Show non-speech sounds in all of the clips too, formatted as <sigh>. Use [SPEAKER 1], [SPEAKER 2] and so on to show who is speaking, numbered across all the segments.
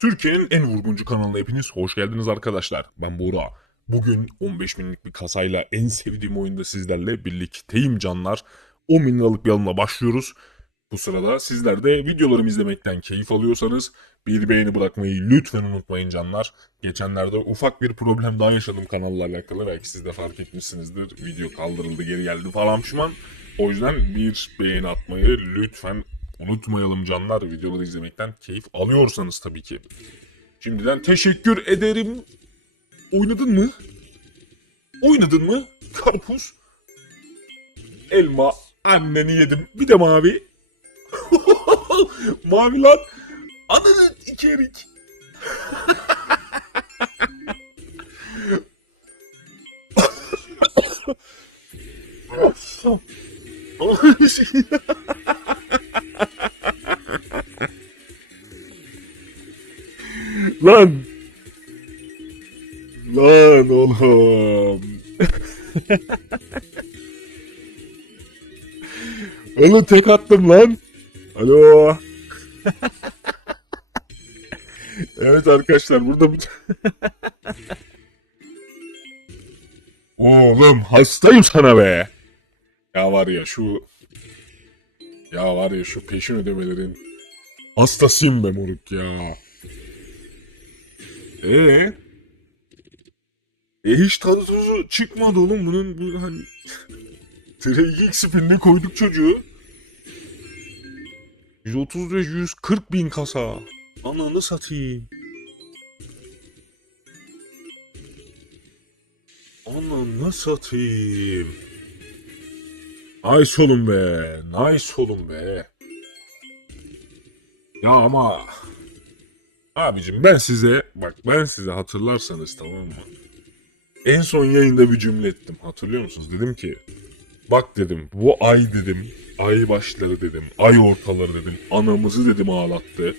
[SPEAKER 1] Türkiye'nin en vurguncu kanalına hepiniz hoş geldiniz arkadaşlar. Ben Buğra. Bugün 15 binlik bir kasayla en sevdiğim oyunda sizlerle birlikteyim canlar. 10 bin liralık bir alımla başlıyoruz. Bu sırada sizler de videolarımı izlemekten keyif alıyorsanız bir beğeni bırakmayı lütfen unutmayın canlar. Geçenlerde ufak bir problem daha yaşadım kanalla alakalı. Belki siz de fark etmişsinizdir. Video kaldırıldı geri geldi falan pişman. O yüzden bir beğeni atmayı lütfen unutmayalım canlar. Videoları izlemekten keyif alıyorsanız tabii ki. Şimdiden teşekkür ederim. Oynadın mı? Oynadın mı? Karpuz. Elma. Anneni yedim. Bir de mavi. <laughs> mavi lan. Ananı içerik. <laughs> Lan. Lan oğlum. Oğlum tek attım lan. Alo. evet arkadaşlar burada. Oğlum hastayım sana be. Ya var ya şu... Ya var ya şu peşin ödemelerin... Hastasıyım be moruk ya. Ee? E hiç tadı tuzu çıkmadı oğlum bunun bu hani... Treyik spinine koyduk çocuğu. 135 140 bin kasa. Ananı satayım. Ananı satayım. Nice oğlum be. Nice oğlum be. Ya ama Abicim ben size bak ben size hatırlarsanız tamam mı? En son yayında bir cümle ettim. Hatırlıyor musunuz? Dedim ki bak dedim bu ay dedim ay başları dedim ay ortaları dedim anamızı dedim ağlattı.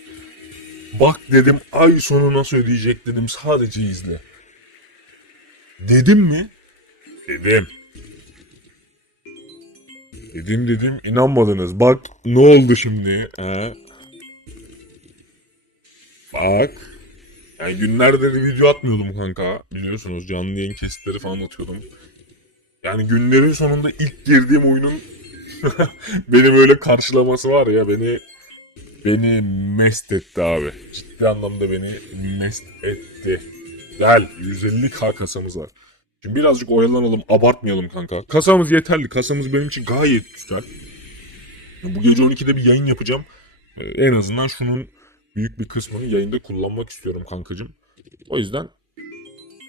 [SPEAKER 1] Bak dedim ay sonu nasıl ödeyecek dedim sadece izle. Dedim mi? Dedim. Dedim dedim inanmadınız. Bak ne oldu şimdi? Ha? Bak. Yani günlerdir video atmıyordum kanka. Biliyorsunuz canlı yayın kesitleri falan atıyordum. Yani günlerin sonunda ilk girdiğim oyunun <laughs> beni böyle karşılaması var ya beni beni mest etti abi. Ciddi anlamda beni mest etti. Gel 150k kasamız var. Şimdi birazcık oyalanalım abartmayalım kanka. Kasamız yeterli. Kasamız benim için gayet güzel. Bu gece 12'de bir yayın yapacağım. Ee, En azından şunun büyük bir kısmını yayında kullanmak istiyorum kankacım. O yüzden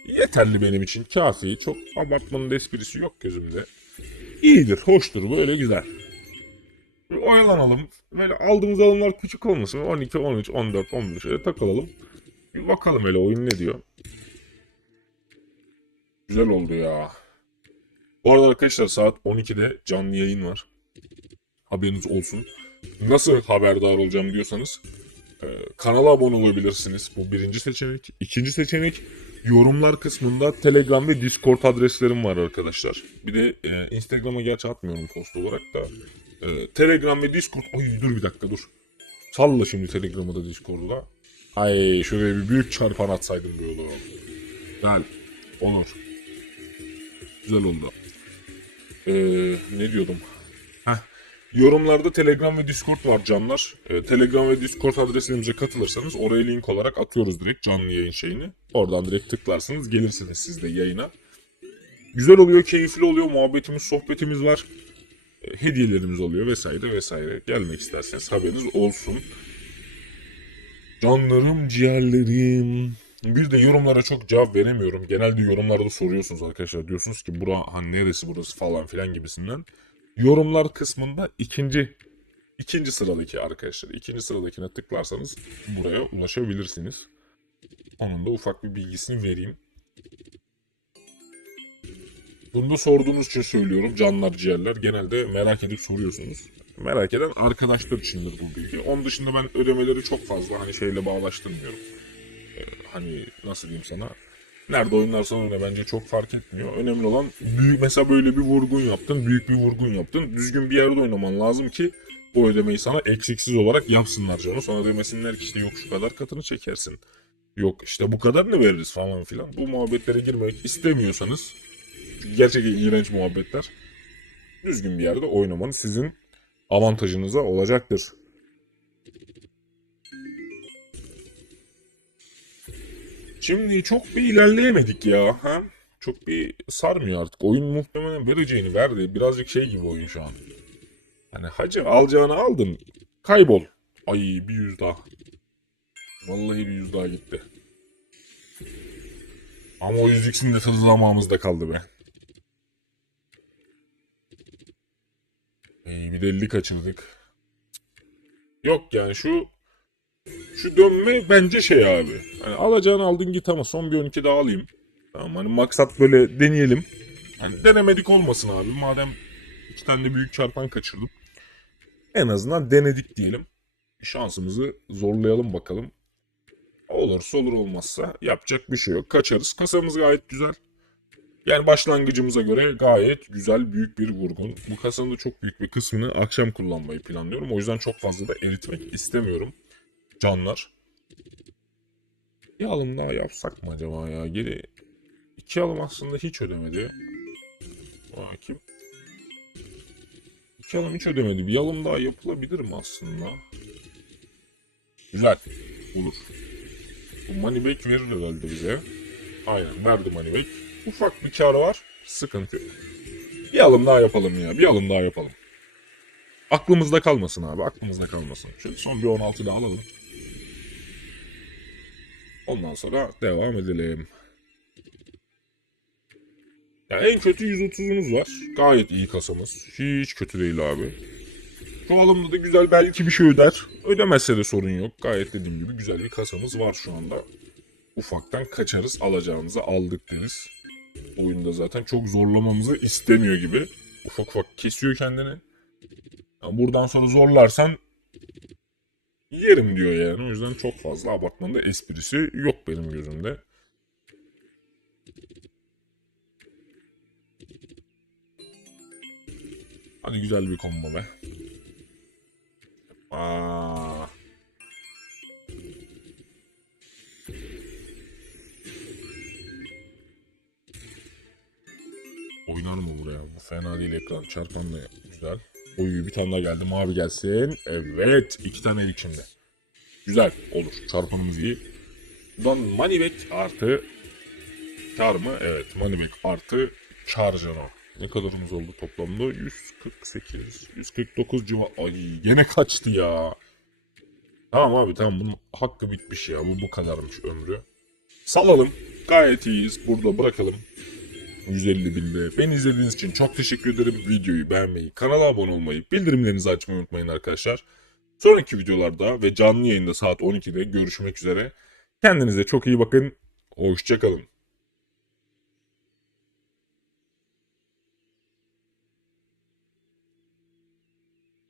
[SPEAKER 1] yeterli benim için. Kafi. Çok abartmanın da esprisi yok gözümde. İyidir, hoştur, böyle güzel. Oyalanalım. Böyle aldığımız alımlar küçük olmasın. 12, 13, 14, 15'e takılalım. Bir bakalım hele oyun ne diyor. Güzel oldu ya. Bu arada arkadaşlar saat 12'de canlı yayın var. Haberiniz olsun. Nasıl haberdar olacağım diyorsanız kanala abone olabilirsiniz. Bu birinci seçenek. İkinci seçenek yorumlar kısmında Telegram ve Discord adreslerim var arkadaşlar. Bir de e, Instagram'a gerçi atmıyorum post olarak da. E, Telegram ve Discord. Ay dur bir dakika dur. Salla şimdi Telegram'ı da Discord'u da. Ay şuraya bir büyük çarpan atsaydım böyle. Gel. Onur. Güzel oldu. Ee, ne diyordum? Yorumlarda Telegram ve Discord var canlar. Ee, Telegram ve Discord adreslerimize katılırsanız oraya link olarak atıyoruz direkt canlı yayın şeyini. Oradan direkt tıklarsanız gelirsiniz siz de yayına. Güzel oluyor, keyifli oluyor. Muhabbetimiz, sohbetimiz var. Ee, hediyelerimiz oluyor vesaire vesaire. Gelmek isterseniz haberiniz olsun. Canlarım, ciğerlerim. Bir de yorumlara çok cevap veremiyorum. Genelde yorumlarda soruyorsunuz arkadaşlar. Diyorsunuz ki bura hani neresi burası falan filan gibisinden. Yorumlar kısmında ikinci ikinci sıradaki arkadaşlar. ikinci sıradakine tıklarsanız buraya ulaşabilirsiniz. Onun da ufak bir bilgisini vereyim. Bunu da sorduğunuz için söylüyorum. Canlar ciğerler genelde merak edip soruyorsunuz. Merak eden arkadaşlar içindir bu bilgi. Onun dışında ben ödemeleri çok fazla hani şeyle bağlaştırmıyorum. Ee, hani nasıl diyeyim sana Nerede oynarsan oyna bence çok fark etmiyor. Önemli olan büyük mesela böyle bir vurgun yaptın, büyük bir vurgun yaptın. Düzgün bir yerde oynaman lazım ki bu ödemeyi sana eksiksiz olarak yapsınlar canım. Sonra demesinler ki işte yok şu kadar katını çekersin. Yok işte bu kadar ne veririz falan filan. Bu muhabbetlere girmek istemiyorsanız gerçekten iğrenç muhabbetler. Düzgün bir yerde oynamanız sizin avantajınıza olacaktır. Şimdi çok bir ilerleyemedik ya. Ha? Çok bir sarmıyor artık. Oyun muhtemelen vereceğini verdi. Birazcık şey gibi oyun şu an. Hani hacı alacağını aldın. Kaybol. Ay bir yüz daha. Vallahi bir yüz daha gitti. Ama o yüz ikisinin de tadı damağımızda kaldı be. İyi bir de 50 kaçırdık. Yok yani şu şu dönme bence şey abi. Hani alacağını aldın git ama son bir 12 daha alayım. Tamam hani maksat böyle deneyelim. Hani denemedik olmasın abi. Madem iki tane de büyük çarpan kaçırdım. En azından denedik diyelim. Şansımızı zorlayalım bakalım. Olursa olur olmazsa yapacak bir şey yok. Kaçarız. Kasamız gayet güzel. Yani başlangıcımıza göre gayet güzel büyük bir vurgun. Bu kasanın da çok büyük bir kısmını akşam kullanmayı planlıyorum. O yüzden çok fazla da eritmek istemiyorum. Canlar. Bir alım daha yapsak mı acaba ya? Geri iki alım aslında hiç ödemedi. Hakim. İki alım hiç ödemedi. Bir alım daha yapılabilir mi aslında? Güzel. Olur. Bu money back verir herhalde bize. Aynen verdi money back. Ufak bir kar var. Sıkıntı yok. Bir alım daha yapalım ya. Bir alım daha yapalım. Aklımızda kalmasın abi. Aklımızda kalmasın. Şöyle son bir 16 daha alalım. Ondan sonra devam edelim. Ya en kötü 130'umuz var. Gayet iyi kasamız. Hiç kötü değil abi. Şu alımda da güzel belki bir şey öder. Ödemezse de sorun yok. Gayet dediğim gibi güzel bir kasamız var şu anda. Ufaktan kaçarız alacağımızı aldık deriz. Oyunda zaten çok zorlamamızı istemiyor gibi. Ufak ufak kesiyor kendini. Ya buradan sonra zorlarsan yerim diyor yani. O yüzden çok fazla abartmanın da esprisi yok benim gözümde. Hadi güzel bir combo be. Aa. Oynar mı buraya? Bu fena değil ekran. Çarpan da güzel. Oy bir tane daha geldi. Mavi gelsin. Evet. iki tane elik şimdi. Güzel. Olur. Çarpanımız iyi. Buradan money back artı kar mı? Evet. Money back artı canım. Ne kadarımız oldu toplamda? 148, 149 civar. Ay gene kaçtı ya. Tamam abi tamam bunun hakkı bitmiş ya. Bu bu kadarmış ömrü. Salalım. Gayet iyiyiz. Burada bırakalım. 150 binde. Beni izlediğiniz için çok teşekkür ederim. Videoyu beğenmeyi, kanala abone olmayı, bildirimlerinizi açmayı unutmayın arkadaşlar. Sonraki videolarda ve canlı yayında saat 12'de görüşmek üzere. Kendinize çok iyi bakın. Hoşçakalın.